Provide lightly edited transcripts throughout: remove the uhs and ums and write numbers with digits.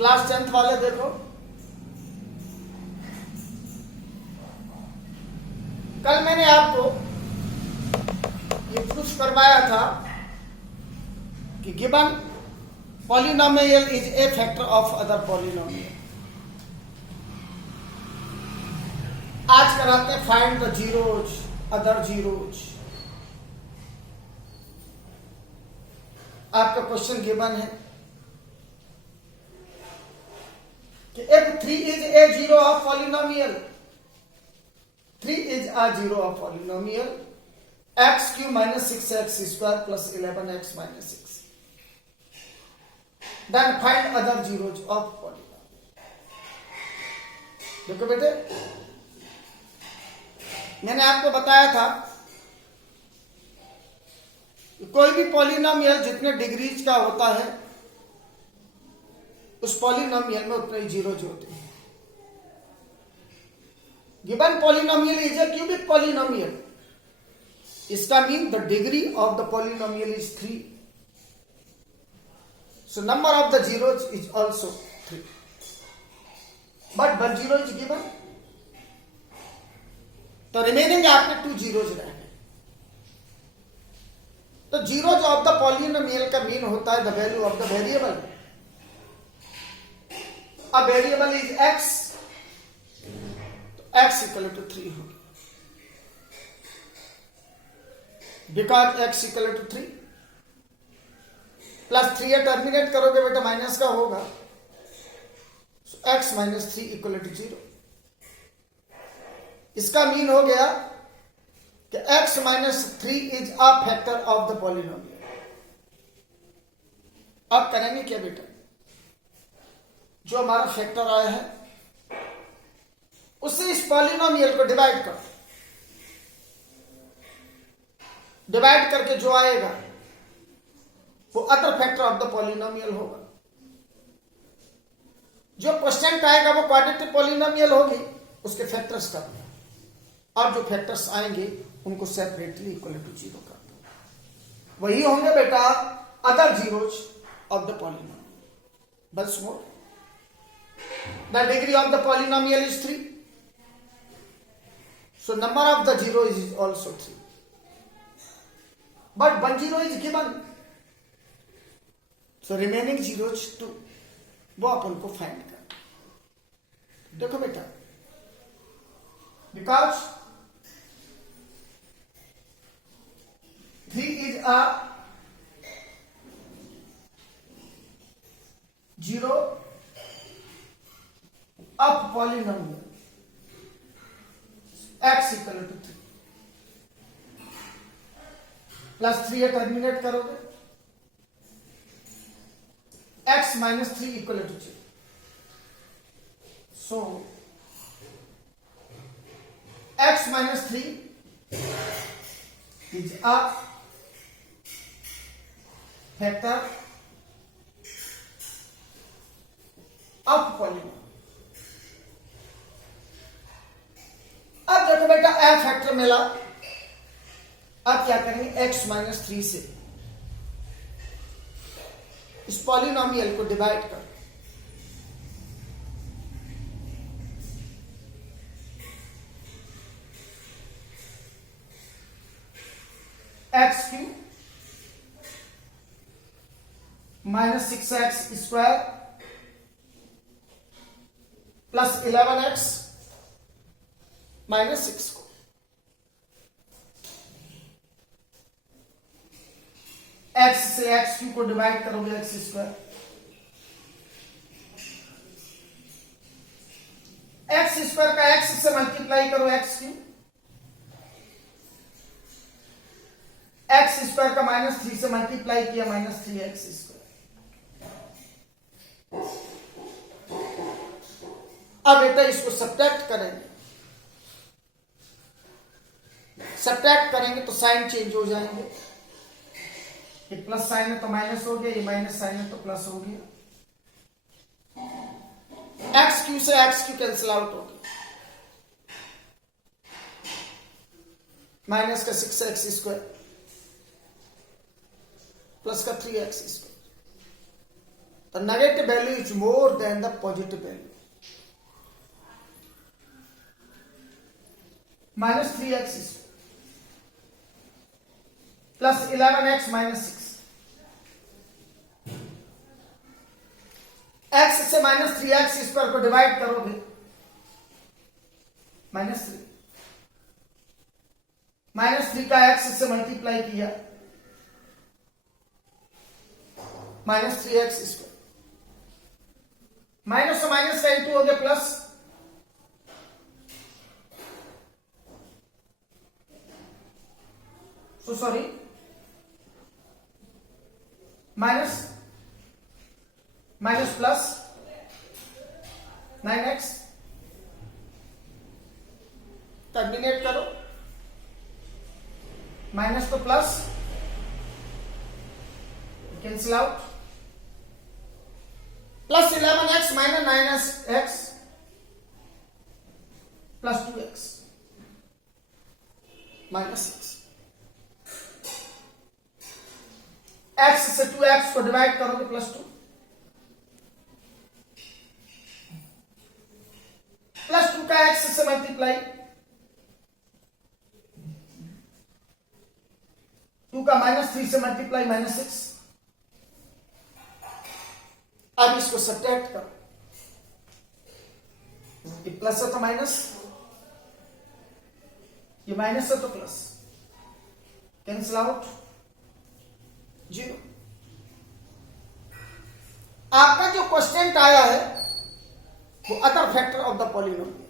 Class 10th वाले देखो, कल मैंने आपको ये प्रूफ करवाया था कि given polynomial is a factor of other polynomial. आज कराते हैं find the zeros, other zeros. आपका क्वेश्चन गिवन है कि if 3 is a zero of polynomial, 3 is a zero of polynomial x cube minus 6x square plus 11x minus 6, then find other zeros of polynomial। देखो बेटे, मैंने आपको बताया था कोई भी पॉलिनोमियल जितने डिग्रीज का होता है उस पॉलिनोमियल में उतने ही जीरोज होते हैं। Given polynomial is a cubic polynomial, इसका mean the degree of the polynomial is 3, so number of the zeros is also 3, but 1 zero is given, तो रिमेनिंग आपके 2 जीरोज रह गए। तो जीरोज ऑफ द पॉलिनोमियल का mean होता है the value of the variable. अब वेरिएबल इज x, तो x इक्वल टू 3 हो गया, because x equal to 3 plus 3 terminate करोगे बेटा माइनस का होगा, x माइनस 3 इक्वल टू 0। इसका मीन हो गया कि x minus 3 is a factor of the polynomial. अब करेंगे क्या बेटा, जो हमारा फैक्टर आया है उससे इस पॉलिनोमियल को डिवाइड कर, डिवाइड करके जो आएगा वो other factor of the polynomial होगा। जो क्वेश्चन आएगा वो क्वाड्रेटिक पॉलिनोमियल होगी, उसके फैक्टर्स का, और जो फैक्टर्स आएंगे उनको सेपरेटली इक्वल टू 0 कर दो, वही होंगे बेटा other zeros of the polynomial. बस मोर the degree of the polynomial is 3, so number of the zeros is also 3, but 1 zero is given, so remaining zeros 2, वो अपन को फाइंड कर। देखो बेटा, because 3 is a zero of polynomial x equal to 3, plus 3 terminate करोगे x minus 3 equal to 0, so x minus 3 is a factor of polynomial. अब देखो बेटा ए factor मिला, अब क्या करेंगे, x माइनस 3 से इस पॉलिनोमियल को डिवाइड कर, x cube minus 6x square plus 11x minus 6 को x से x क्यूब को डिवाइड करोगे x स्क्वायर, x स्क्वायर का x से मल्टीप्लाई करो x क्यूब, x स्क्वायर का माइनस 3 से मल्टीप्लाई किया माइनस 3x स्क्वायर। अब बेटा इसको सब्ट्रैक्ट करेंगे, सब्ट्रैक्ट करेंगे तो साइन चेंज हो जाएंगे, ये प्लस साइन है तो माइनस हो गया, ये माइनस साइन है तो प्लस हो गया, एक्स क्यू से एक्स क्यू कैंसिल आउट हो गया, माइनस का 6x स्क्वायर प्लस का 3x square. the negative value is more than the positive value. Minus 3x plus 11x minus 6. x से माइनस 3x स्क्वायर को divide करोगे minus 3, minus 3 का x से multiply किया माइनस 3x स्क्वायर, माइनस से minus का into हो गया plus, so sorry, minus minus plus 9x, terminate करो, माइनस तो plus, cancel out, plus 11x minus 9x plus 2x minus 6, x से 2x को डिवाइड करोगे प्लस 2, प्लस 2 का x से मल्टीप्लाई, 2 का माइनस 3 से मल्टीप्लाई माइनस 6, अब इसको सब्ट्रैक्ट करो, ये प्लस है तो माइनस, ये माइनस है तो प्लस, कैंसिल आउट, 0। आपका जो क्वेश्चन आया है वो other factor of the polynomial,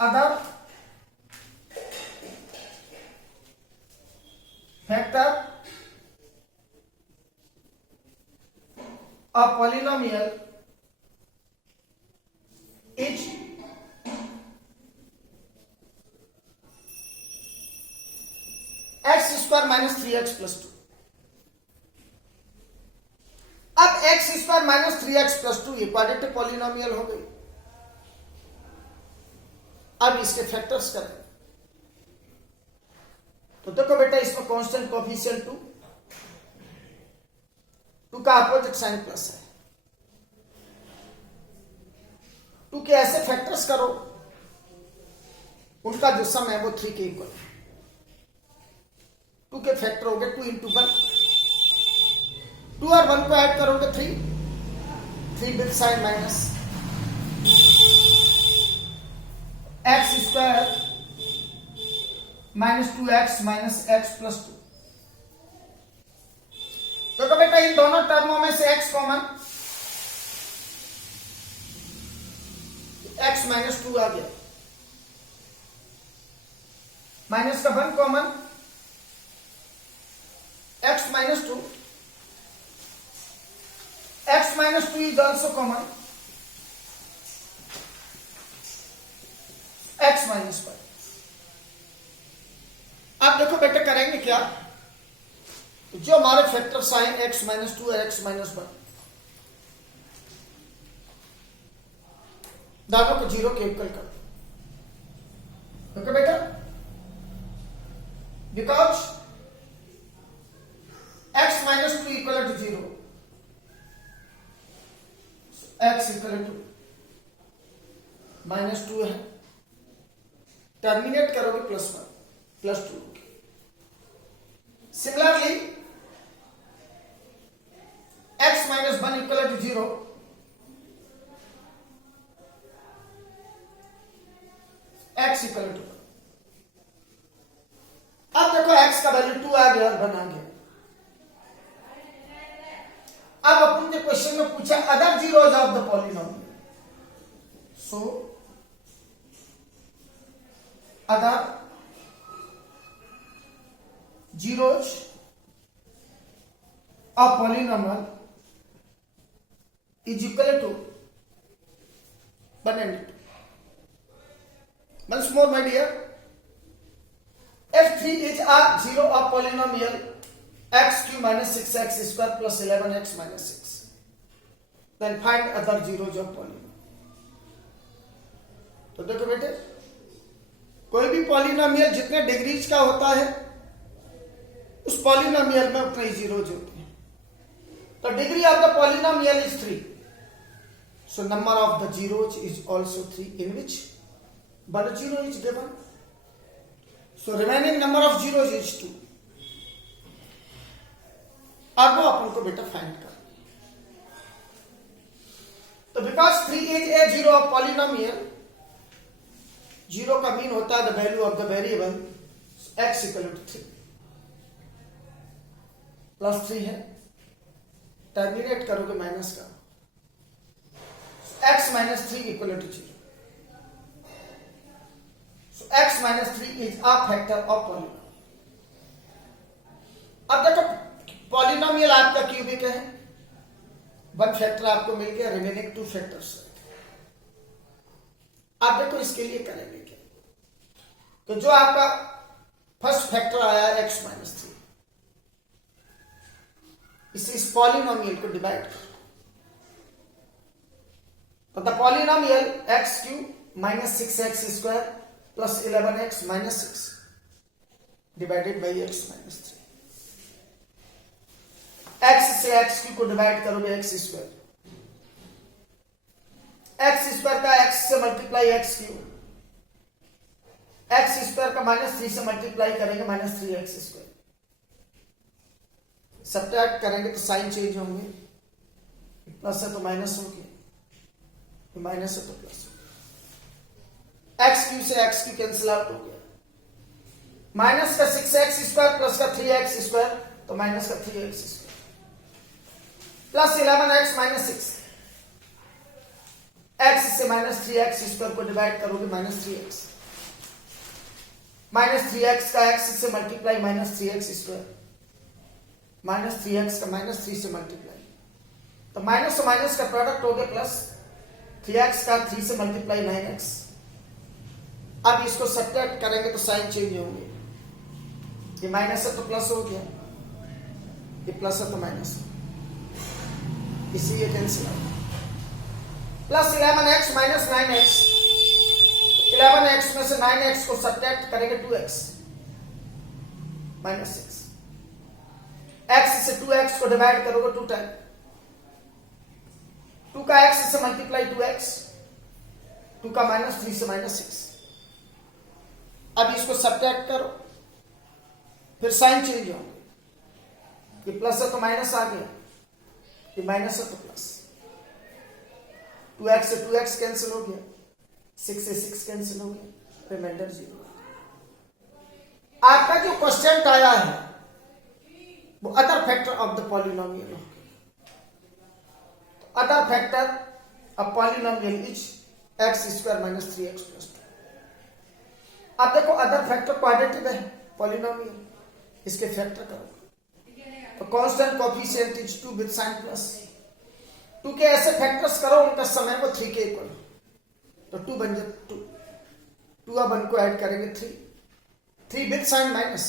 other factor of polynomial is x square minus 3x plus 2। अब x square minus 3x plus 2 ये क्वाड्रेटिक पॉलिनोमियल हो गई। अब इसके फैक्टर्स करें तो देखो बेटा, इसमें कांस्टेंट कोएफिशिएंट 2 का अपोजिट साइन प्लस है, 2 के ऐसे फैक्टर्स करो उनका जो सम है वो 3 के इक्वल है। 2 के फैक्टर हो गए 2 इंटू 1, 2 और 1 को ऐड करोगे 3 with sign minus, x square minus 2x minus x plus 2। तो बेटा इन दोनों टर्मों में से x कॉमन, x माइनस 2 आ गया, माइनस का 1 common, x minus 2, x minus 2 also ऑल्सो कॉमन, x माइनस 5। अब देखो बेटे करेंगे क्या, जो हमारे फैक्टर्स आए x माइनस 2 और x माइनस 1, दोनों को 0 के इक्वल कर दो। ओके बेटा, because x minus 2 equal to 0, x equal to minus 2 है, टर्मिनेट करोगे plus 1 plus 2। Similarly, x minus 1 equal to 0, x equal to 1। अब देखो x का वैल्यू 2 आ गया और 1 आ गया। अब अपन ने क्वेश्चन में पूछा other zeros of the polynomial, so other zeros of polynomial is equal to 1 and 2. Once more my dear, if 3 is a zero of polynomial x cube minus 6x square plus 11x minus 6, then find other zeros of polynomial। तो देखो बेटे, कोई भी polynomial जितने degrees का होता है उस उस पॉलिनोमियल में उतने ही जीरोज होते हैं। तो degree of the polynomial is 3, so number of the zeros is also 3 in which but zero is given, so remaining number of zeros is 2। अब वो अपन को बेटा फाइंड कर, तो because 3 is a zero of polynomial, zero का mean होता है the value of the variable x equal to 3 plus 3 है, टर्मिनेट करोगे माइनस का, x minus 3 equal to 0, so x minus 3 is a factor of polynomial। अब देखो polynomial आपका cubic है, वन फैक्टर आपको मिल गया, रिमेनिंग 2 फैक्टर्स। अब देखो इसके लिए करेंगे क्या, तो जो आपका फर्स्ट फैक्टर आया x minus 3, इस पॉलिनोमियल को डिवाइड करो, तो the polynomial x cube minus 6x square plus 11x minus 6 divided by x minus 3। x से x क्यूब को डिवाइड करोगे x स्क्वायर, x स्क्वायर का x से multiply x cube, x square का माइनस 3 से मल्टीप्लाई करेंगे माइनस 3x स्क्वायर, सब्ट्रैक्ट करेंगे तो साइन चेंज होंगे, प्लस है तो माइनस होगी, माइनस है तो प्लस, एक्स क्यू से एक्स क्यू कैंसिल आउट हो गया, माइनस का 6x स्क्वायर प्लस का 3x स्क्वायर, तो माइनस का 3x square plus 11x minus 6, x से माइनस 3x स्क्वायर को डिवाइड करोगे माइनस 3x, माइनस 3x का x से multiply minus 3x square, minus 3x का माइनस 3 से मल्टीप्लाई, तो माइनस से माइनस का प्रोडक्ट हो गया प्लस 3x का 3 से मल्टीप्लाई 9x। अब इसको सब्ट्रैक्ट करेंगे तो साइन चेंज होंगे, ये माइनस है तो प्लस हो गया, ये प्लस है तो माइनस, इसीलिए cancel out, plus 11x minus 9x, 11x में से 9x को सब्ट्रैक्ट करेंगे 2x माइनस 6, x से 2x को डिवाइड करोगे 2 टाइम, 2 का x से मल्टीप्लाई 2x, 2 का माइनस 3 से माइनस 6। अब इसको सब्ट्रैक्ट करो, फिर साइन चेंज होंगे, ये प्लस है तो माइनस आ गया, ये माइनस है तो प्लस, 2x से 2x कैंसिल हो गया, 6 से 6 कैंसिल हो गया, रिमाइंडर 0। आपका जो क्वेश्चन आया है वो other factor of the polynomial, other factor of polynomial is x square minus 3x plus 2। अब देखो अदर फैक्टर क्वाड्रेटिक है पॉलिनोमियल, इसके फैक्टर करो, तो constant coefficient is 2 with sign plus, 2 के ऐसे फैक्टर्स करो उनका समय को 3 के इक्वल, तो 2 बन जाए 2, 2 अब 1 को ऐड करेंगे 3 विद साइन माइनस,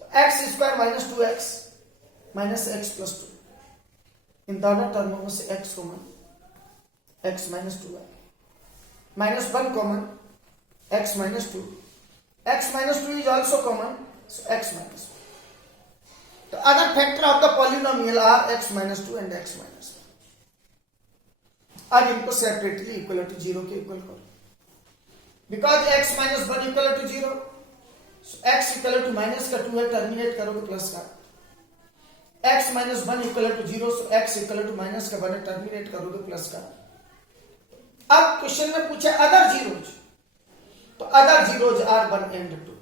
तो x square minus 2x minus x plus 2, इन दोनों टर्मों में से x कॉमन, x माइनस 2 है, minus 1 common, x minus 2, x minus 2 also ऑल्सो कॉमन, सो x माइनस 2। तो other factor of the polynomial are x minus 2 and x minus 2। अब इनको सेपरेटली इक्वल टू 0 के इक्वल करो, because x minus 1 equal to 0, so x equal to minus का 2 है, terminate करोगे प्लस का, x minus 1 equal to 0, so x equal to minus का 1 terminate करोगे प्लस का। अब क्वेश्चन में पूछे अदर जीरोज, तो अदर जीरोज आर 1 एंड 2।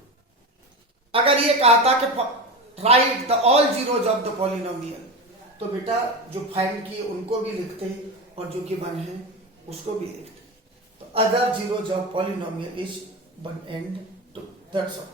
अगर ये कहा था कि right the all zeros of the polynomial, तो बेटा जो फाइंड किए उनको भी लिखते हैं और जो कि 1 है उसको भी लिखते हैं। तो other zeros of polynomial is 1 and 2, that's all.